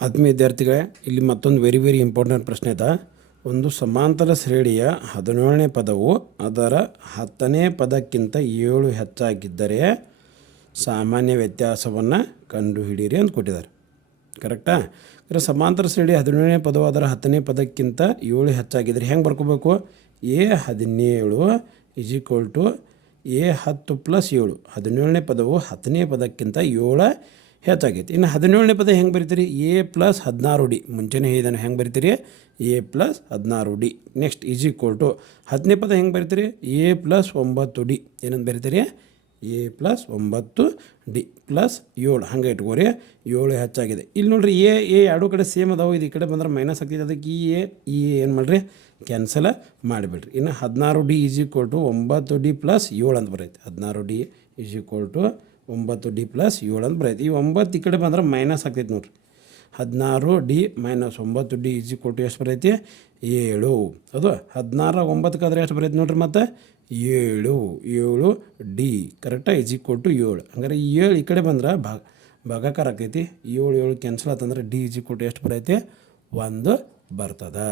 ಆತ್ಮೀಯ ವಿದ್ಯಾರ್ಥಿಗಳೇ, ಇಲ್ಲಿ ಮತ್ತೊಂದು ವೆರಿ ಇಂಪಾರ್ಟೆಂಟ್ ಪ್ರಶ್ನೆ ಇದೆ. ಒಂದು ಸಮಾಂತರ ಶ್ರೇಣಿಯ 17ನೇ ಪದವು ಅದರ 10ನೇ ಪದಕ್ಕಿಂತ 7 ಹೆಚ್ಚಾಗಿದ್ದರೆ ಸಾಮಾನ್ಯ ವ್ಯತ್ಯಾಸವನ್ನು ಕಂಡುಹಿಡಿಯಿರಿ ಅಂತ ಕೊಟ್ಟಿದ್ದಾರೆ. ಕರೆಕ್ಟಾ? ಅಂದರೆ ಸಮಾಂತರ ಶ್ರೇಣಿ 17ನೇ ಪದವು ಅದರ 10ನೇ ಪದಕ್ಕಿಂತ 7 ಹೆಚ್ಚಾಗಿದ್ದರೆ ಹೆಂಗೆ ಬರ್ಕೋಬೇಕು? A17 A10 + 7. 17ನೇ ಪದವು 10ನೇ ಪದಕ್ಕಿಂತ 7 ಹೆಚ್ಚಾಗೈತಿ. ಇನ್ನು 17ನೇ ಪದ ಹೆಂಗೆ ಬರಿತೀರಿ? A+16D. ಮುಂಚೆನೇ ಹೇಳಿದಾನೆ ಹೆಂಗೆ ಬರಿತೀರಿ? A+16D. ನೆಕ್ಸ್ಟ್ = 10ನೇ ಪದ ಹೆಂಗೆ ಬರಿತೀರಿ? A+9D. ಏನಂತ ಬರಿತೀರಿ? A+9D +7. ಹಂಗೆ ಇಟ್ಕೋರಿ. 7 ಹೆಚ್ಚಾಗಿದೆ. ಇಲ್ಲಿ ನೋಡ್ರಿ, ಎ ಎರಡು ಕಡೆ ಸೇಮ್ ಅದಾವೆ. ಇದು ಈ ಕಡೆ ಬಂದ್ರೆ ಮೈನಸ್ ಆಗ್ತೈತೆ. ಅದಕ್ಕೆ ಈ ಏನು ಮಾಡಿರಿ? ಕ್ಯಾನ್ಸಲ್ ಮಾಡಿಬಿಡ್ರಿ. ಇನ್ನು 16D = 9D + 7 ಅಂತ ಬರೈತೆ. 16D = 9D + 7 ಅಂತ ಬರೈತೆ. ಈ 9 ಈ ಕಡೆ ಬಂದ್ರೆ ಮೈನಸ್ ಆಗ್ತೈತೆ ನೋಡ್ರಿ. 16D - 9D = ಎಷ್ಟು ಬರೈತಿ? 7. ಅದು 16 9 ಎಷ್ಟು ಬರೈತೆ ನೋಡ್ರಿ? ಮತ್ತು 7D ಕರೆಕ್ಟಾಗಿ = 7. ಹಂಗಾರೆ 7 ಈ ಕಡೆ ಬಂದ್ರೆ ಭಾಗಾಕಾರ ಆಗ್ತೈತಿ. 7 ಕ್ಯಾನ್ಸಲ್ ಆತಂದ್ರೆ D = ಎಷ್ಟು ಬರೈತಿ? 1 ಬರ್ತದೆ.